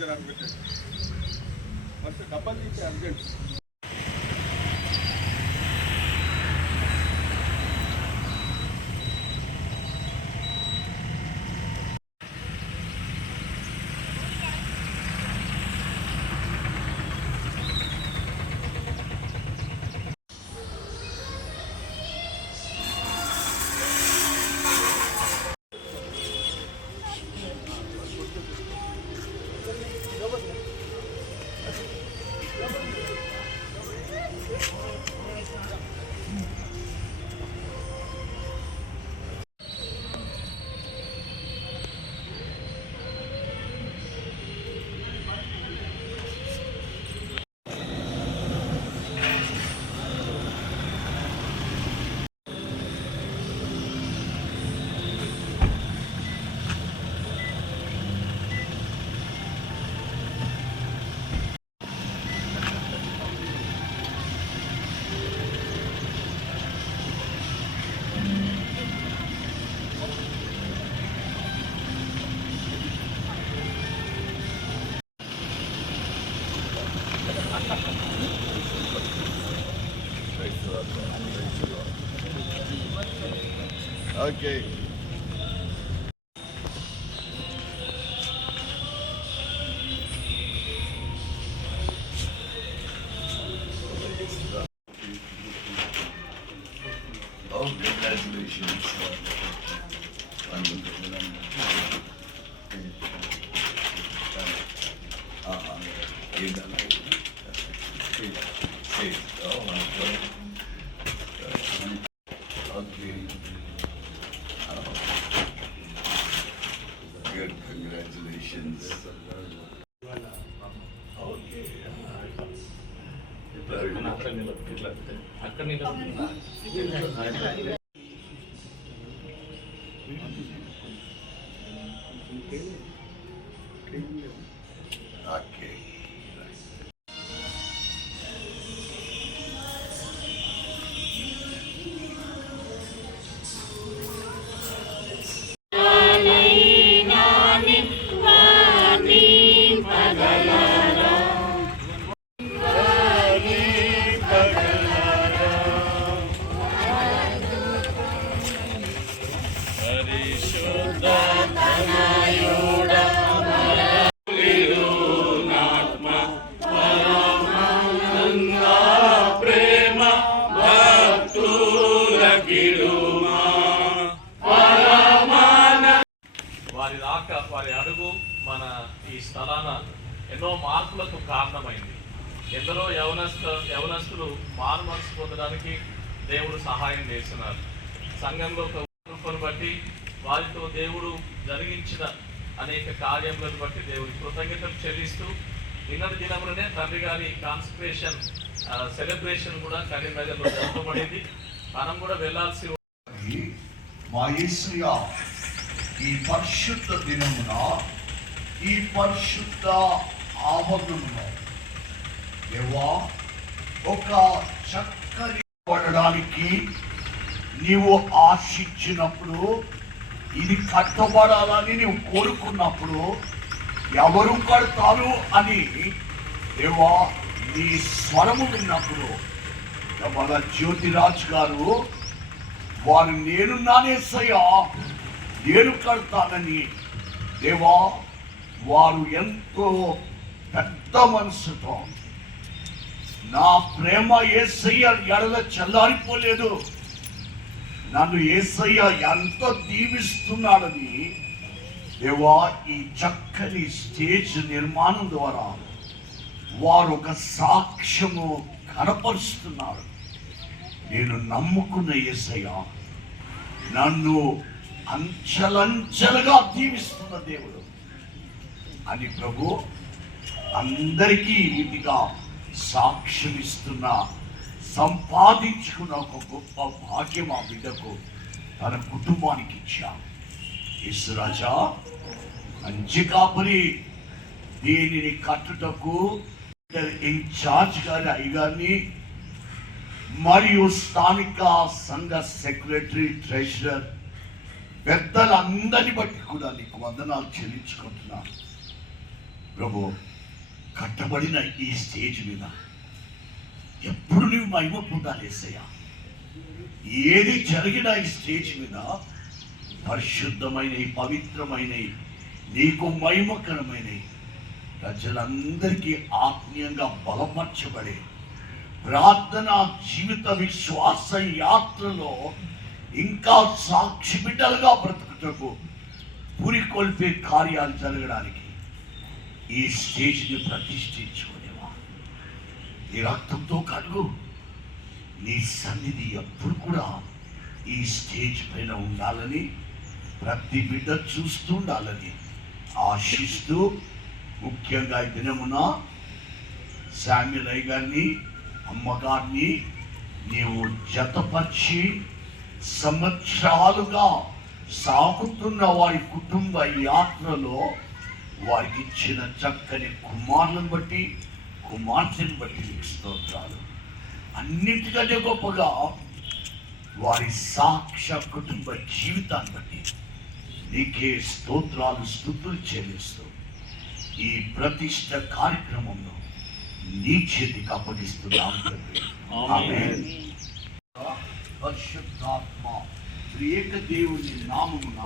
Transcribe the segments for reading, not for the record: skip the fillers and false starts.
జనాన్ని పెట్టండి ఫస్ట్ డబ్బలు తీసి urgent. Okay. Oh, congratulations. Oh, my God. Okay. Good, congratulations. Okay. Okay. వారి రాక వారి అడుగు మన ఈ స్థలాన ఎన్నో మార్పులకు కారణమైంది. ఎందరో యవనస్తులు మారు మనసు పొందడానికి దేవుడు సహాయం చేస్తున్నారు. సంఘంలో కృపను బట్టి వారితో దేవుడు జరిగించిన అనేక కార్యములను బట్టి దేవుడి కృతజ్ఞతలు చెల్లిస్తూ నిన్నటి దినములనే తండ్రి గారి కాన్సన్ట్రేషన్ సెలబ్రేషన్ కూడా కరీంనగర్లో జరపబడింది. మనం కూడా వెళ్ళాల్సి ఈ పరిశుద్ధ దినమున ఈ పరిశుద్ధ ఆవరణమున దేవా ఒక చక్కని పడడానికి నీవు ఆశించినప్పుడు ఇది కట్టబడాలని నీవు కోరుకున్నప్పుడు ఎవరు కడతారు అని దేవా నీ స్వరము విన్నప్పుడు మన జ్యోతిరాజ్ గారు వారు నేనున్నానేసయ్యా నేను కడతానని దేవా వారు ఎంతో పెద్ద మనసుతో నా ప్రేమ యేసయ్య ఎడల చల్లారిపోలేదు, నన్ను యేసయ్య ఎంత దీవిస్తున్నాడని దేవా ఈ చక్కని స్టేజ్ నిర్మాణం ద్వారా వారు ఒక సాక్ష్యము కనపరుస్తున్నారు. నేను నమ్ముకున్న యేసయ్య నన్ను అంచెలంచెలుగా దీవిస్తున్న దేవుడు అని ప్రభు అందరికీ రీతిగా సాక్ష్యం ఇస్తున్న సంపాదించుకున్న ఒక గొప్ప భాగ్యం ఆ బిడ్డకు తన కుటుంబానికి ఇచ్చాం. యేసురాజా మంచి కాపరి దీనిని కట్టుటకు ఇన్ఛార్జ్ గారి అయ్యగారిని మరియు స్థానిక సంఘ సెక్రటరీ ట్రెజరర్ పెద్దలందరిని బట్టి కూడా నీకు వందనాలు చెల్లించుకుంటున్నాను. ప్రభు కట్టబడిన ఈ స్టేజ్ మీద ఎప్పుడు నువ్వు మహిమ పొందాలేసయ్యా. ఏది జరిగినా ఈ స్టేజ్ మీద పరిశుద్ధమైన పవిత్రమైన నీకు మహిమకరమైన ప్రజలందరికీ ఆత్మీయంగా బలపరచబడే ప్రార్థన జీవిత విశ్వాస యాత్రలో ఇంకా సాక్షి బిడ్డలుగా బ్రతుకుటకు పురికొల్పే కార్యాలు జరగడానికి ఈ స్టేజ్ని ప్రతిష్ఠించుకునేవా. నీ రక్తంతో కడుగు. నీ సన్నిధి ఎప్పుడు కూడా ఈ స్టేజ్ పైన ఉండాలని, ప్రతి బిడ్డ చూస్తుండాలని ఆశిస్తూ, ముఖ్యంగా ఈ దినమున శామ్యుల్ అయ్య గారిని, అమ్మగారిని నీవు జతపరిచి సంవత్సరాలుగా సాగుతున్న వారి కుటుంబ యాత్రలో వారికి ఇచ్చిన చక్కని కుమారులను బట్టి, కుమార్తెను బట్టి నీకు స్తోత్రాలు. అన్నిటికంటే గొప్పగా వారి సాక్ష కుటుంబ జీవితాన్ని బట్టి నీకే స్తోత్రాలు, స్తుతులు చెల్లిస్తూ ఈ ప్రతిష్ట కార్యక్రమంలో నీ చేతికి అప్పగిస్తున్నాం. పరిశుద్ధాత్మ త్రియేక దేవుని నామమున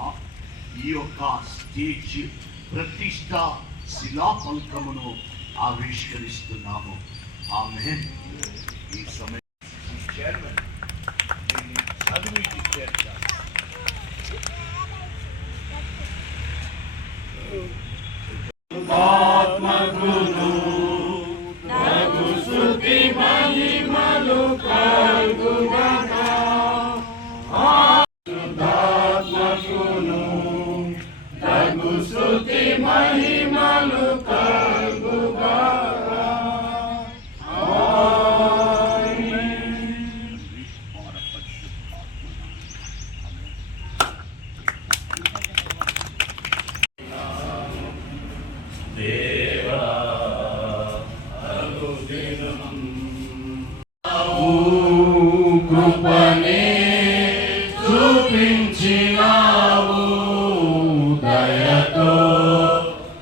ఈ యొక్క స్టేజ్ ప్రతిష్ట శిలాఫలకమును ఆవిష్కరిస్తున్నాము. ఆమేన్. ఈ సమయం చైర్మన్ చదివి చేర్చారు. కృపనే చూపించినావు, దయతో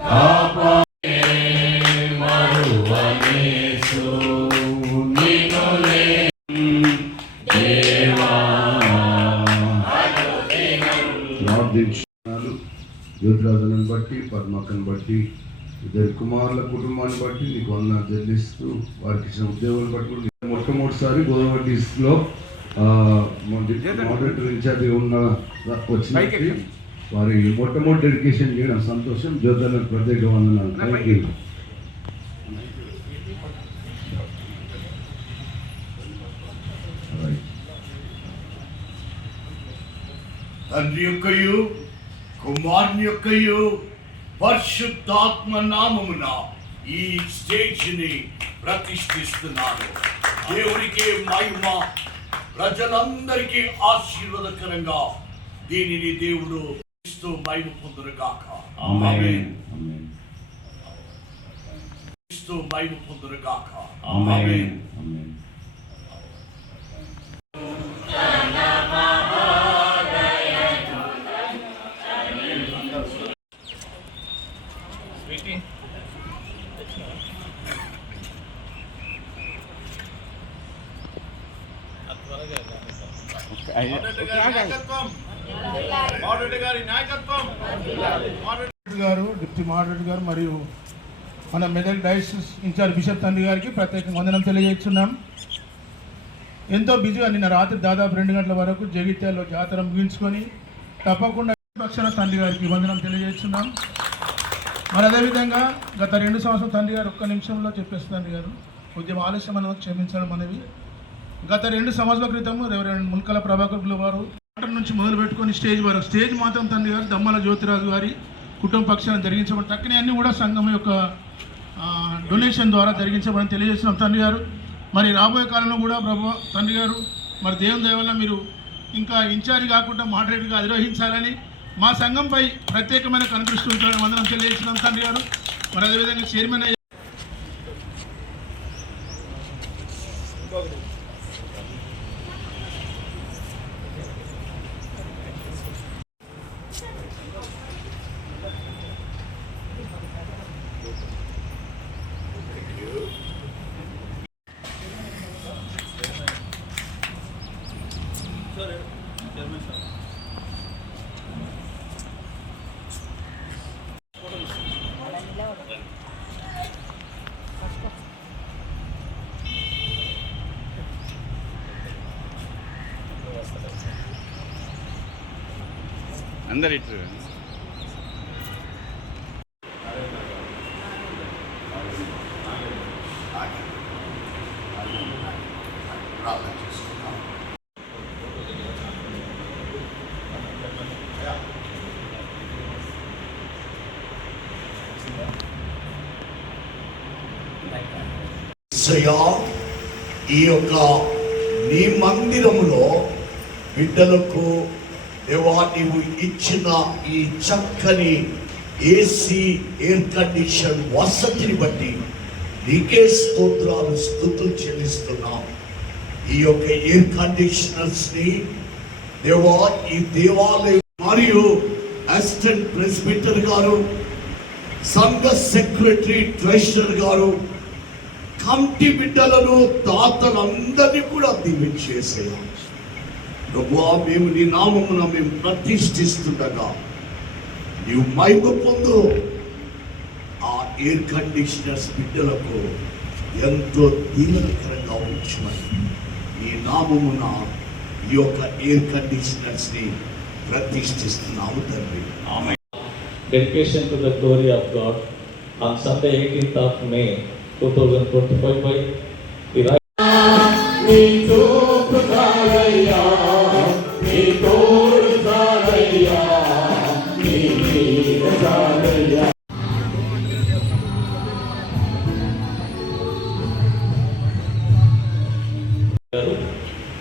కాపాడే మరువనేసు నిన్నులే దేవా. ప్రార్థించున్నాను. యోధరాజులను బట్టి, పద్మకను బట్టి, ఇద్దరు కుమారుల కుటుంబాన్ని బట్టి నీకు వందనాలు చెల్లిస్తూ, వారికి ఇచ్చిన ఉద్యోగాలను బట్టి కూడా మొట్టమొదటిసారి గోదావరిలో మోడరేటర్ ఇన్ఛార్జ్ వచ్చిన వారి మొట్టమొదటి డెడికేషన్ చేయడం సంతోషం. జ్యోతులకు ప్రత్యేక వందనాలు. Thank you. తండ్రి యొక్కయు కుమారుని యొక్కయు పరిశుద్ధాత్మ నామమున ఈ స్టేజ్ ని ప్రతిష్ఠిస్తున్నాను. దేవునికి మహిమ, ప్రజలందరికీ ఆశీర్వాదకరంగా దీనిని దేవుడు క్రీస్తు మహిమ పొందునుగాక. ఆమేన్. క్రీస్తు మహిమ పొందునుగాక. ఆమేన్. గారు, డిప్యూటీ మోడరేటర్ గారు మరియు మన మెదక్ డయాసిస్ ఇన్ఛార్జ్ బిషప్ తండ్రి గారికి ప్రత్యేకంగా వందనం తెలియజేస్తున్నాం. ఎంతో బిజీగా నిన్న రాత్రి దాదాపు 2 గంటల వరకు జగిత్యాలలో జాతర ముగించుకొని తప్పకుండా పక్షాన తండ్రి గారికి వందనం తెలియజేస్తున్నాం. మరి అదేవిధంగా గత 2 సంవత్సరాలు తండ్రి గారు ఒక్క నిమిషంలో చెప్పేసి తండ్రి గారు కొద్దిగా ఆలస్యం అనేది క్షమించడం అనేవి. గత 2 సంవత్సరాల క్రితం రెవరెండ్ ముల్కల ప్రభాకర్ వారు నుంచి మొదలు పెట్టుకొని స్టేజ్ వరకు, స్టేజ్ మాత్రం తండ్రి గారు దమ్మల జ్యోతిరాజు గారి కుటుంబ పక్షాన్ని జరిగించబడి తక్కని అన్నీ కూడా సంఘం యొక్క డొనేషన్ ద్వారా జరిగించబడి తెలియజేస్తున్నాం తండ్రి గారు. మరి రాబోయే కాలంలో కూడా ప్రభు తండ్రి గారు మరి దేవుని దయ వల్ల మీరు ఇంకా ఇన్ఛార్జ్ కాకుండా మోడరేటర్గా అధిరోహించాలని మా సంఘంపై ప్రత్యేకమైన కనిపిస్తూ ఉంటారని వందనం తెలియజేస్తున్నాం తండ్రి గారు. మరి అదేవిధంగా చైర్మన్ అందరు ఇటు ప్రార్థన చేసుకుందాం. యేసయ్యా, ఈ యొక్క నీ మందిరములో బిడ్డలకు దేవా నీవు ఇచ్చిన ఈ చక్కని ఏసీ ఎయిర్ కండిషన్ వసతిని బట్టి నీకే స్తోత్రాలు స్తుతులు చెల్లిస్తున్నాం. ఈ యొక్క ఎయిర్ కండిషనర్స్ ని దేవా ఈ దేవాలయం మరియు అసిస్టెంట్ ప్రెసిడెంట్ గారు, సంఘ సెక్రటరీ, ట్రెషరర్ గారు, కమిటీ బిడ్డలను, దాతలందరినీ కూడా దీవించేసేయాలి. ప్రభువా, మేము నీ నామమున మేము ప్రతిష్ఠిస్తుండగా నీవు మహిమ పొందు. ఆ ఎయిర్ కండిషనర్స్ బిడ్డలకు ఎంతో దీవెనకరంగా ఉంచమని ఈ నామమున ఈ యొక్క ఎయిర్ కండిషనర్స్ ని ప్రతిష్ఠిస్తున్నాము తండ్రి. Dedication to the glory of God on Sunday 18th of May 2025 by the right. నీ చూపు చాలయ్యా, నీ తోడు చాలయ్యా, నీ నీడ చాలయ్యా.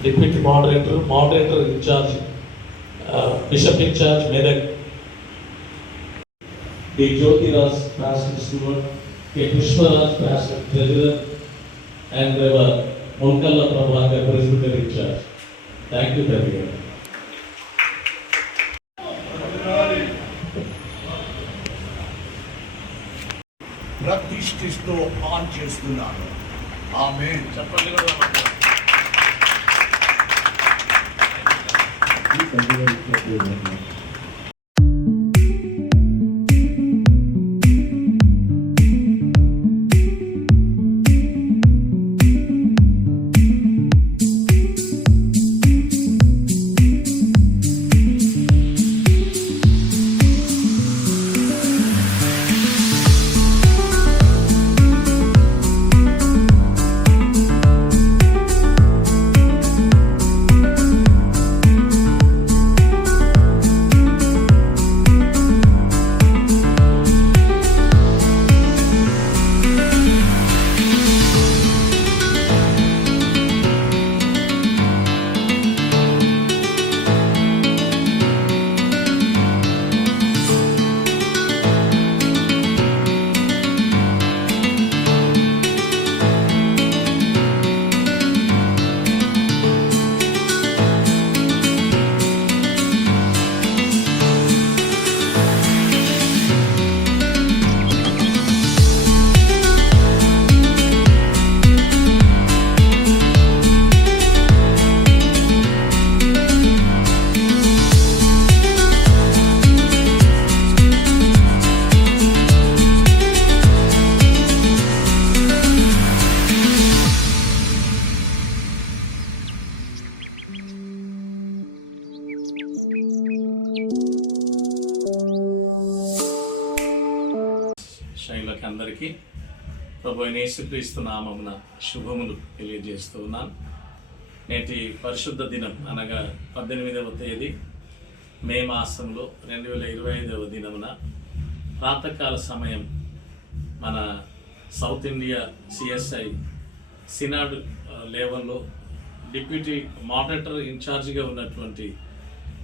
Deputy moderator in charge, bishop in charge, Medak, the Jyoti Raj pastor steward, the Pushparaj pastor treasurer, and Reverend Monkala Prabhakar presbyter in charge. Thank you everyone. ప్రతిష్ఠిస్తూ ఆన్ చేస్తున్నాను. ఆమేన్. చెప్పండి కూడా శైలకి అందరికీ ప్రభు అయిన యేసుక్రీస్తు నామమున శుభములు తెలియజేస్తూ ఉన్నాను. నేటి పరిశుద్ధ దినం అనగా 18వ తేదీ మే మాసంలో 2025వ దినమున ప్రాతకాల సమయం మన సౌత్ ఇండియా సిఎస్ఐ సినాడ్ లెవెల్లో డిప్యూటీ మోడరేటర్ ఇన్ఛార్జిగా ఉన్నటువంటి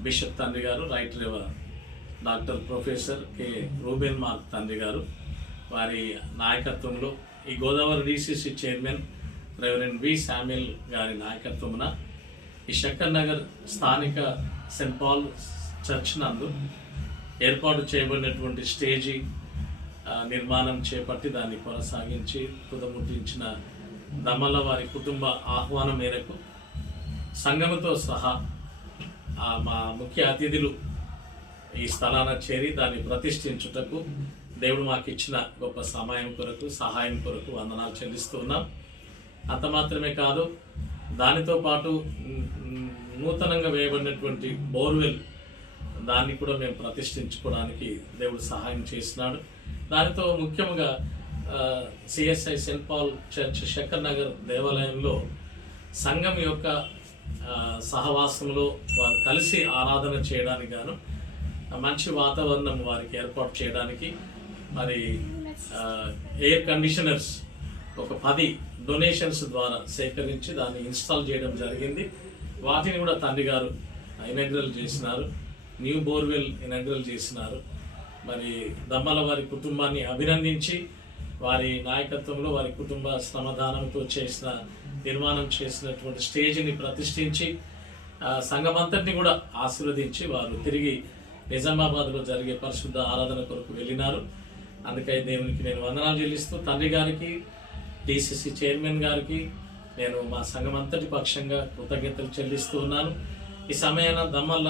బిషప్ తండ్రి గారు, right rev doctor professor K Reuben Mark తండ్రి గారు వారి నాయకత్వంలో ఈ Godavari DCC chairman reverend V Samuel గారి నాయకత్వమున ఈ శంకర్ నగర్ స్థానిక సెయింట్ పాల్ చర్చ్ నందు ఏర్పాటు చేయబడినటువంటి స్టేజీ నిర్మాణం చేపట్టి దాన్ని కొనసాగించి తుదముట్టించిన దమ్మల వారి కుటుంబ ఆహ్వానం మేరకు సంఘముతో సహా మా ముఖ్య అతిథులు ఈ స్థలాన చేరి దాన్ని ప్రతిష్ఠించుటకు దేవుడు మాకు ఇచ్చిన గొప్ప సమయం కొరకు, సహాయం కొరకు వందనాలు చెల్లిస్తూ ఉన్నాం. అంత మాత్రమే కాదు, దానితో పాటు నూతనంగా వేయబడినటువంటి బోర్వెల్ దాన్ని కూడా మేము ప్రతిష్ఠించుకోవడానికి దేవుడు సహాయం చేసినాడు. దానితో ముఖ్యంగా CSI Saint Paul church Shankar Nagar దేవాలయంలో సంఘం యొక్క సహవాసంలో వారు కలిసి ఆరాధన చేయడానికి గాను మంచి వాతావరణం వారికి ఏర్పాటు చేయడానికి మరి ఎయిర్ కండిషనర్స్ ఒక 10 డొనేషన్స్ ద్వారా సేకరించి దాన్ని ఇన్స్టాల్ చేయడం జరిగింది. వాటిని కూడా తండ్రి గారు ఇనాగ్రల్ చేసినారు. న్యూ బోర్వెల్ ఇనాగ్రల్ చేసినారు. మరి దమ్మల వారి కుటుంబాన్ని అభినందించి వారి నాయకత్వంలో వారి కుటుంబ శ్రమదానంతో నిర్మాణం చేసినటువంటి స్టేజ్ని ప్రతిష్ఠించి సంఘమంతటిని కూడా ఆశీర్వదించి వారు తిరిగి నిజామాబాద్లో జరిగే పరిశుద్ధ ఆరాధన కొరకు వెళ్ళినారు. అందుకై దేవునికి నేను వందనాలు చెల్లిస్తూ తండ్రి గారికి, డిసిసి చైర్మన్ గారికి నేను మా సంఘమంతటి పక్షంగా కృతజ్ఞతలు చెల్లిస్తూ ఉన్నాను. ఈ సమయాన దమ్మల్ల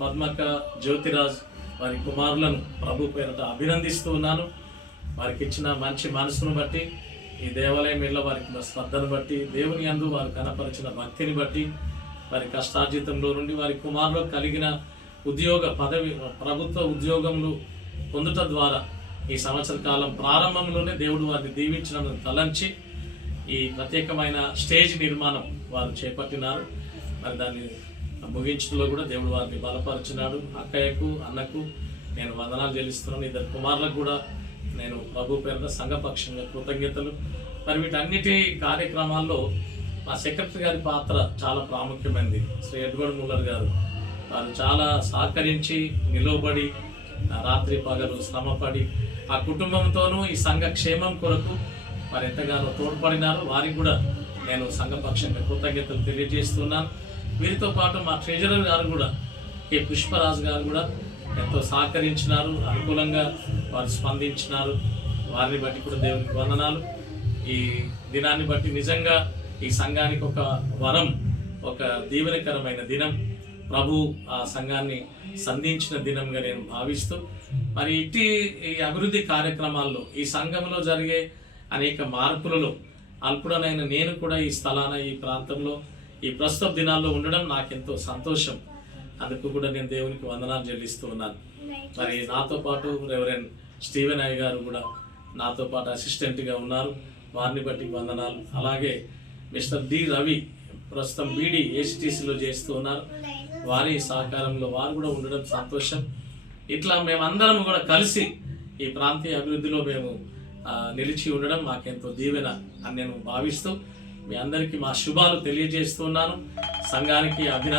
పద్మక్క, జ్యోతిరాజ్ వారి కుమారులను ప్రభు పేరిట అభినందిస్తూ ఉన్నాను. వారికి ఇచ్చిన మంచి మనసును బట్టి, ఈ దేవాలయం ఇళ్ళ వారికి శ్రద్ధను బట్టి, దేవుని యందు వారు కనపరిచిన భక్తిని బట్టి, వారి కష్టార్జితంలో నుండి వారి కుమారులు కలిగిన ఉద్యోగ పదవి ప్రభుత్వ ఉద్యోగములు పొందుట ద్వారా ఈ సంవత్సర కాలం ప్రారంభంలోనే దేవుడు వారిని దీవించినందుకు తలంచి ఈ ప్రత్యేకమైన స్టేజ్ నిర్మాణం వారు చేపట్టినారు. మరి దాన్ని ముగించడంలో కూడా దేవుడు వారిని బలపరిచినాడు. అక్కయ్యకు, అన్నకు నేను వందనాలు చెల్లిస్తున్నాను. 2 కుమారులకు కూడా నేను ప్రభు పేరున సంఘపక్షంగా కృతజ్ఞతలు. మరి వీటన్నిటి కార్యక్రమాల్లో మా సెక్రటరీ గారి పాత్ర చాలా ప్రాముఖ్యమైనది. శ్రీ ఎడ్వర్డ్ ముల్లర్ గారు వారు చాలా సహకరించి నిలవబడి రాత్రి పగలు శ్రమపడి ఆ కుటుంబంతోనూ ఈ సంఘ క్షేమం కొరకు వారు ఎంతగానో తోడ్పడినారు. వారికి కూడా నేను సంఘపక్షంగా కృతజ్ఞతలు తెలియజేస్తున్నాను. వీరితో పాటు మా ట్రెజరర్ గారు కూడా కె పుష్పరాజు గారు కూడా ఎంతో సహకరించినారు, అనుకూలంగా వారు స్పందించినారు. వారిని బట్టి కూడా దేవునికి వందనాలు. ఈ దినాన్ని బట్టి నిజంగా ఈ సంఘానికి ఒక వరం, ఒక దీవెనకరమైన దినం, ప్రభు ఆ సంఘాన్ని సంధించిన దినంగా నేను భావిస్తూ మరి ఈ అభివృద్ధి కార్యక్రమాల్లో ఈ సంఘంలో జరిగే అనేక మార్పులలో అల్పుడనైన నేను కూడా ఈ స్థలాన, ఈ ప్రాంతంలో, ఈ ప్రస్తుత దినాల్లో ఉండడం నాకెంతో సంతోషం. అందుకు కూడా నేను దేవునికి వందనాలు చెల్లిస్తూ ఉన్నాను. మరి నాతో పాటు రెవరెండ్ స్టీవెన్ అయ్య గారు కూడా నాతో పాటు అసిస్టెంట్గా ఉన్నారు. వారిని బట్టి వందనాలు. అలాగే మిస్టర్ డి రవి ప్రస్తుతం బీడీ ఏసీటీసీలో చేస్తూ ఉన్నారు. వారి సహకారంలో వారు కూడా ఉండడం సంతోషం. ఇట్లా మేమందరం కూడా కలిసి ఈ ప్రాంతీయ అభివృద్ధిలో మేము నిలిచి ఉండడం మాకెంతో దీవెన అని నేను భావిస్తూ మీ అందరికీ మా శుభాలు తెలియజేస్తున్నాను. సంఘానికి అభినందన.